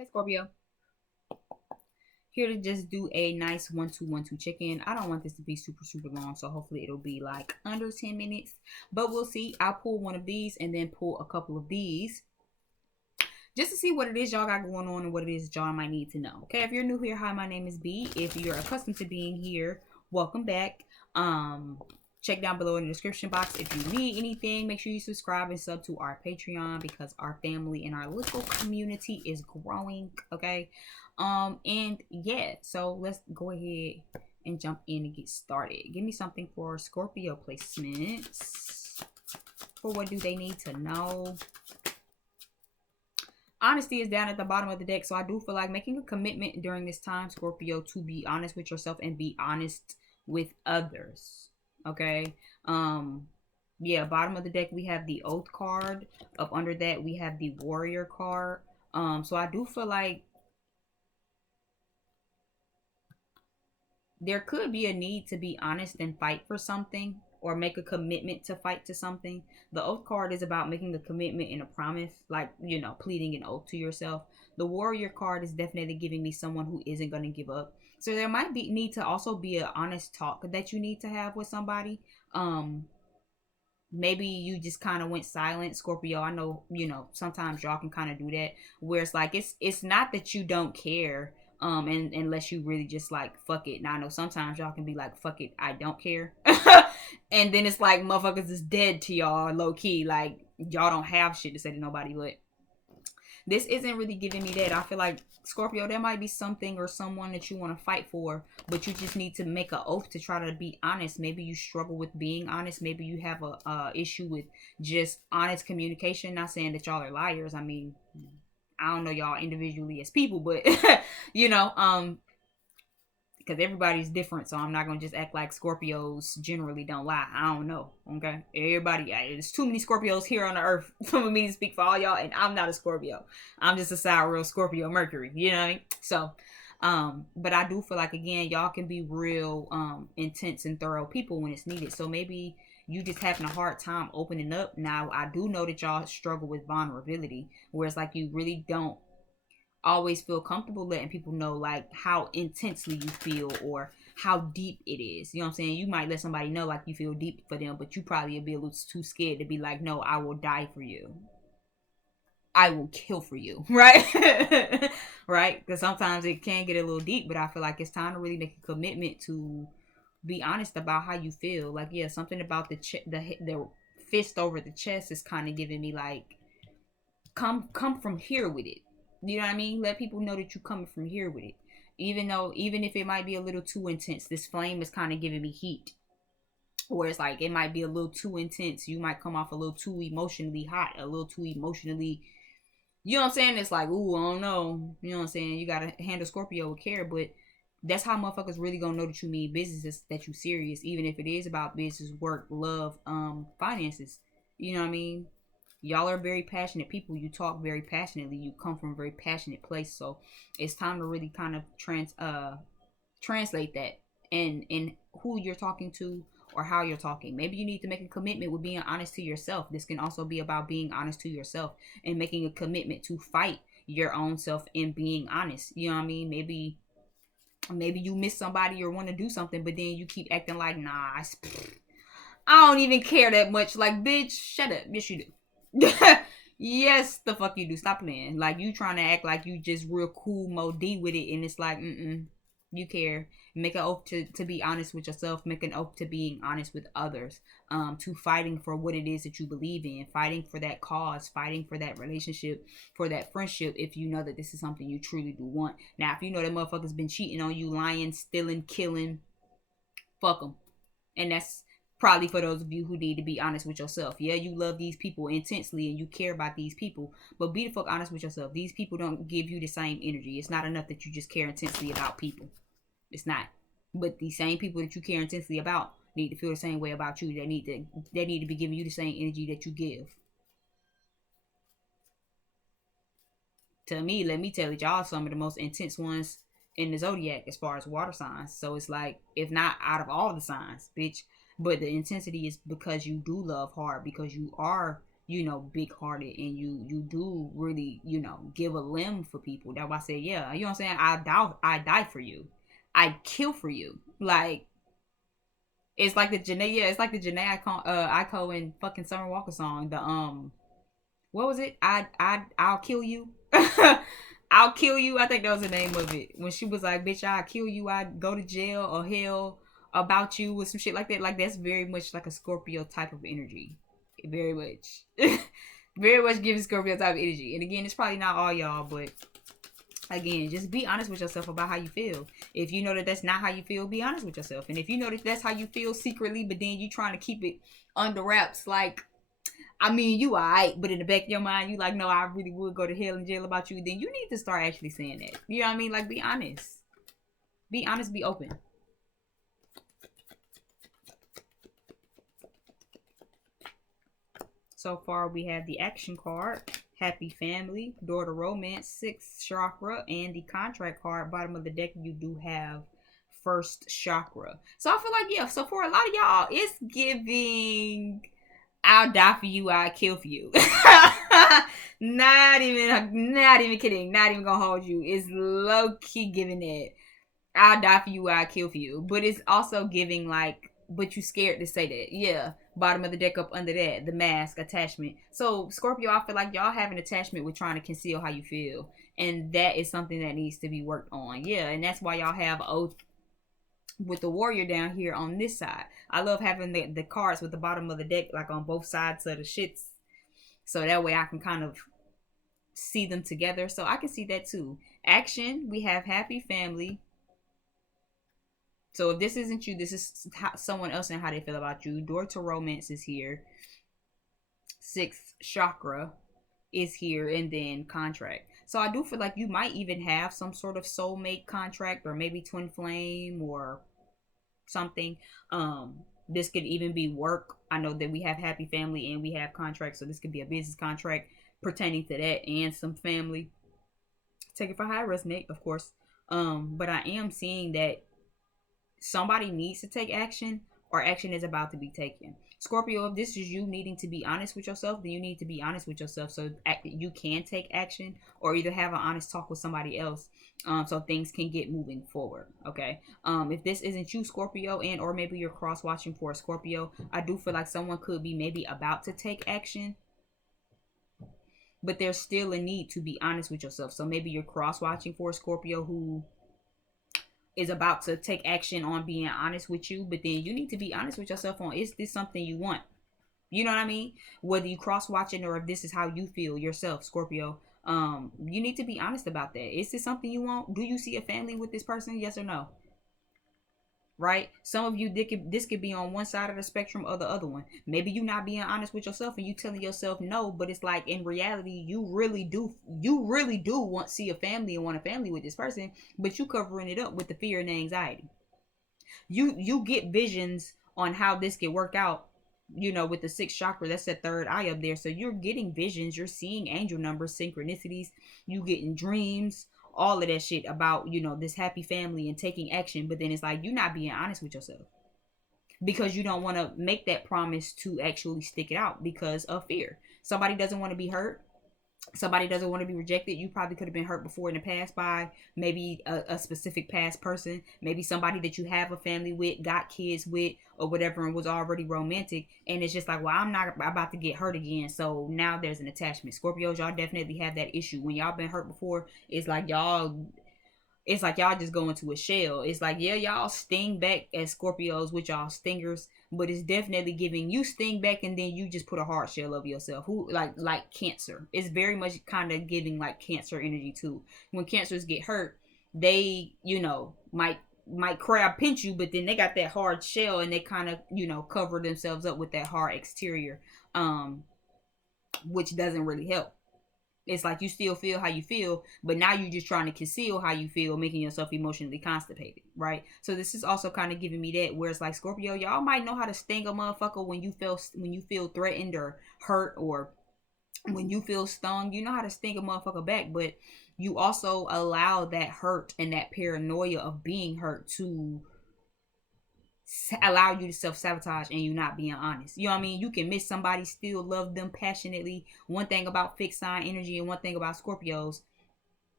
Hey Scorpio, here to just do a nice 1-2-1-2 check-in. I don't want this to be super long, so hopefully it'll be like under 10 minutes, but we'll see. I'll pull one of these and then pull a couple of these just to see what it is y'all got going on and what it is y'all might need to know. Okay, if you're new here, hi, my name is B. If you're accustomed to being here, welcome back. Check down below in the description box if you need anything. Make sure you subscribe and sub to our Patreon because our family and our little community is growing. Okay, and yeah, so let's go ahead and jump in and get started. Give me something for Scorpio placements. For what do they need to know? Honesty is down at the bottom of the deck, so I do feel like making a commitment during this time, Scorpio, to be honest with yourself and be honest with others. Okay. Yeah, bottom of the deck we have the Oath card. Up under that we have the Warrior card. So I do feel like there could be a need to be honest and fight for something or make a commitment to fight to something. The Oath card is about making a commitment and a promise, like, you know, pleading an oath to yourself. The Warrior card is definitely giving me someone who isn't going to give up. So there might be need to also be an honest talk that you need to have with somebody. Maybe you just kind of went silent, Scorpio. I know, you know, sometimes y'all can kind of do that where it's like it's not that you don't care, and unless you really just like fuck it. Now I know sometimes y'all can be like fuck it, I don't care. And then it's like motherfuckers is dead to y'all low key, like y'all don't have shit to say to nobody. But this isn't really giving me that. I feel like, Scorpio, there might be something or someone that you want to fight for, but you just need to make an oath to try to be honest. Maybe you struggle with being honest. Maybe you have a issue with just honest communication. Not saying that y'all are liars. I mean, I don't know y'all individually as people, but you know, because everybody's different, so I'm not gonna just act like Scorpios generally don't lie. I don't know. Okay, everybody, there's too many Scorpios here on the earth for me to speak for all y'all, and I'm not a Scorpio. I'm just a sour real Scorpio Mercury. You know what I mean? So, but I do feel like, again, y'all can be real intense and thorough people when it's needed. So maybe you just having a hard time opening up. Now I do know that y'all struggle with vulnerability, where it's like you really don't always feel comfortable letting people know like how intensely you feel or how deep it is. You know what I'm saying? You might let somebody know like you feel deep for them, but you probably be a little too scared to be like, no, I will die for you. I will kill for you. Right? Right? Because sometimes it can get a little deep, but I feel like it's time to really make a commitment to be honest about how you feel. Like, yeah, something about the fist over the chest is kind of giving me like, come from here with it. You know what I mean? Let people know that you're coming from here with it. Even if it might be a little too intense, this flame is kind of giving me heat. Where it's like it might be a little too intense. You might come off a little too emotionally hot, a little too emotionally. You know what I'm saying? It's like, ooh, I don't know. You know what I'm saying? You gotta handle Scorpio with care, but that's how motherfuckers really gonna know that you mean business, that you serious, even if it is about business, work, love, finances. You know what I mean? Y'all are very passionate people. You talk very passionately. You come from a very passionate place. So it's time to really kind of translate that in who you're talking to or how you're talking. Maybe you need to make a commitment with being honest to yourself. This can also be about being honest to yourself and making a commitment to fight your own self and being honest. You know what I mean? Maybe you miss somebody or want to do something, but then you keep acting like, nah, I don't even care that much. Like, bitch, shut up. Yes, you do. Yes, the fuck you do. Stop playing. Like, you trying to act like you just real cool Mo D with it, and it's like, you care. Make an oath to be honest with yourself. Make an oath to being honest with others. To fighting for what it is that you believe in. Fighting for that cause. Fighting for that relationship. For that friendship. If you know that this is something you truly do want. Now, if you know that motherfucker's been cheating on you, lying, stealing, killing, fuck them. And that's probably for those of you who need to be honest with yourself. Yeah, you love these people intensely and you care about these people, but be the fuck honest with yourself. These people don't give you the same energy. It's not enough that you just care intensely about people. It's not. But these same people that you care intensely about need to feel the same way about you. They need to be giving you the same energy that you give. To me, let me tell you, y'all some of the most intense ones in the zodiac as far as water signs. So it's like, if not out of all the signs, bitch, but the intensity is because you do love hard, because you know, big hearted, and you do really, you know, give a limb for people. That's why I say, yeah, you know what I'm saying? I die for you. I kill for you. Like, it's like the Janae, yeah, it's like the Janae Aiko and fucking Summer Walker song. The what was it? I'll kill you. I'll kill you. I think that was the name of it. When she was like, bitch, I'll kill you. I'd go to jail or hell about you with some shit like that. Like, that's very much like a Scorpio type of energy. Very much. Very much giving Scorpio type of energy. And again, it's probably not all y'all, but again, just be honest with yourself about how you feel. If you know that that's not how you feel, be honest with yourself. And if you know that that's how you feel secretly, but then you trying to keep it under wraps, like, I mean, you alright, but in the back of your mind, you like, no, I really would go to hell and jail about you. Then you need to start actually saying that. You know what I mean? Like, be honest. Be honest, be open. So far, we have the action card, happy family, door to romance, 6th chakra, and the contract card, bottom of the deck, you do have 1st chakra. So I feel like, yeah, so for a lot of y'all, it's giving, I'll die for you, I'll kill for you. Not even kidding. Not even gonna hold you. It's low key giving it. I'll die for you, I'll kill for you. But it's also giving like, but you scared to say that. Yeah. Bottom of the deck up under that. The mask, attachment. So Scorpio, I feel like y'all have an attachment with trying to conceal how you feel. And that is something that needs to be worked on. Yeah. And that's why y'all have oath with the warrior down here on this side. I love having the cards with the bottom of the deck like on both sides of the shits, so that way I can kind of see them together. So I can see that too. Action, we have happy family. So if this isn't you, this is someone else and how they feel about you. Door to romance is here. 6th chakra is here, and then contract. So I do feel like you might even have some sort of soulmate contract, or maybe twin flame or something. This could even be work. I know that we have happy family and we have contracts, so this could be a business contract pertaining to that and some family. Take it for how it resonate, of course. But I am seeing that somebody needs to take action, or action is about to be taken. Scorpio, if this is you needing to be honest with yourself, then you need to be honest with yourself so you can take action, or either have an honest talk with somebody else, so things can get moving forward. Okay. If this isn't you, Scorpio, and or maybe you're cross watching for a Scorpio, I do feel like someone could be maybe about to take action, but there's still a need to be honest with yourself. So maybe you're cross watching for a Scorpio who is about to take action on being honest with you, but then you need to be honest with yourself on, is this something you want? You know what I mean? Whether you cross watching or if this is how you feel yourself, Scorpio, you need to be honest about that. Is this something you want? Do you see a family with this person? Yes or no? Right? Some of you, this could be on one side of the spectrum or the other one. Maybe you not being honest with yourself and you telling yourself no, but it's like in reality you really do want to see a family and want a family with this person, but you covering it up with the fear and the anxiety. You get visions on how this can work out, you know, with the 6th chakra. That's the 3rd eye up there. So you're getting visions, you're seeing angel numbers, synchronicities, you getting dreams, all of that shit about, you know, this happy family and taking action. But then it's like you're not being honest with yourself because you don't want to make that promise to actually stick it out because of fear. Somebody doesn't want to be hurt. Somebody doesn't want to be rejected. You probably could have been hurt before in the past by maybe a specific past person, maybe somebody that you have a family with, got kids with, or whatever, and was already romantic. And it's just like, well, I'm not about to get hurt again. So now there's an attachment. Scorpios, y'all definitely have that issue. When y'all been hurt before, it's like y'all just go into a shell. It's like, yeah, y'all sting back as Scorpios with y'all stingers, but it's definitely giving you sting back and then you just put a hard shell over yourself. Who like Cancer. It's very much kind of giving like Cancer energy too. When Cancers get hurt, they, you know, might crab pinch you, but then they got that hard shell and they kind of, you know, cover themselves up with that hard exterior, which doesn't really help. It's like you still feel how you feel, but now you're just trying to conceal how you feel, making yourself emotionally constipated, right? So this is also kind of giving me that, where it's like, Scorpio, y'all might know how to sting a motherfucker when you feel threatened or hurt, or when you feel stung. You know how to sting a motherfucker back, but you also allow that hurt and that paranoia of being hurt to allow you to self-sabotage and you not being honest. You know what I mean? You can miss somebody, still love them passionately. One thing about fixed sign energy and one thing about Scorpios,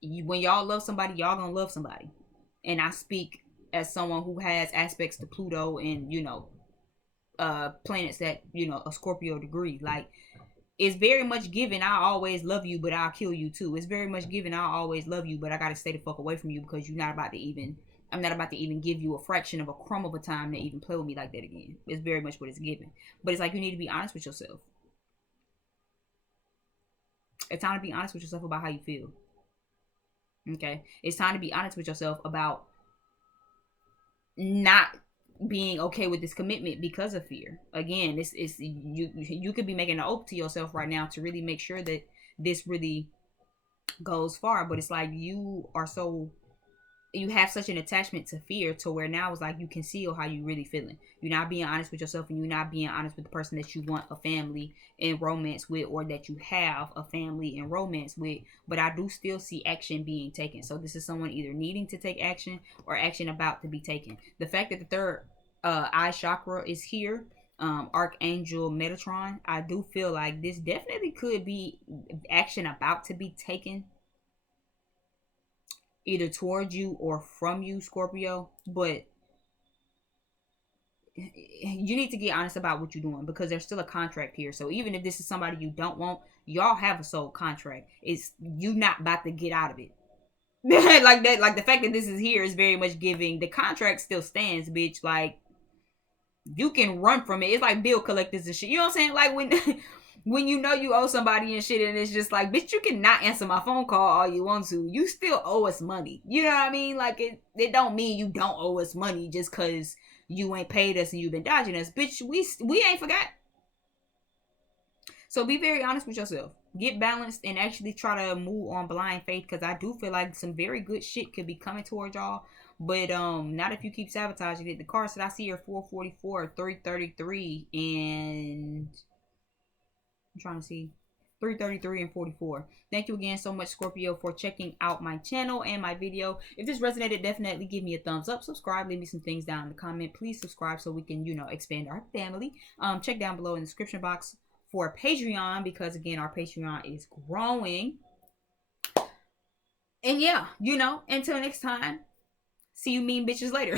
when y'all love somebody, y'all gonna love somebody. And I speak as someone who has aspects to Pluto and, you know, planets that, you know, a Scorpio degree. Like, it's very much given, I always love you, but I'll kill you too. It's very much given, I always love you, but I gotta stay the fuck away from you because you're not about to even, I'm not about to even give you a fraction of a crumb of a time to even play with me like that again. It's very much what it's given. But it's like, you need to be honest with yourself. It's time to be honest with yourself about how you feel. Okay? It's time to be honest with yourself about not being okay with this commitment because of fear. Again, this is you could be making an oath to yourself right now to really make sure that this really goes far, but it's like you have such an attachment to fear to where now it's like you conceal how you really feeling. You're not being honest with yourself, and you're not being honest with the person that you want a family and romance with, or that you have a family and romance with. But I do still see action being taken. So this is someone either needing to take action or action about to be taken. The fact that the third eye chakra is here, Archangel Metatron, I do feel like this definitely could be action about to be taken, either towards you or from you, Scorpio. But you need to get honest about what you're doing, because there's still a contract here. So even if this is somebody you don't want, y'all have a soul contract. It's you not about to get out of it. Like that, like the fact that this is here is very much giving the contract still stands, bitch. Like, you can run from it. It's like bill collectors and shit. You know what I'm saying? Like when when you know you owe somebody and shit, and it's just like, bitch, you cannot answer my phone call all you want to. You still owe us money. You know what I mean? Like, it don't mean you don't owe us money just because you ain't paid us and you've been dodging us. Bitch, we ain't forgot. So be very honest with yourself. Get balanced and actually try to move on blind faith, because I do feel like some very good shit could be coming towards y'all. But not if you keep sabotaging it. The cards that I see are 444, 333, and I'm trying to see 333 and 44. Thank you again so much, Scorpio, for checking out my channel and my video. If this resonated, definitely give me a thumbs up, subscribe, leave me some things down in the comment. Please subscribe so we can, you know, expand our family. Check down below in the description box for Patreon, because again, our Patreon is growing. And yeah, you know, until next time, see you mean bitches later.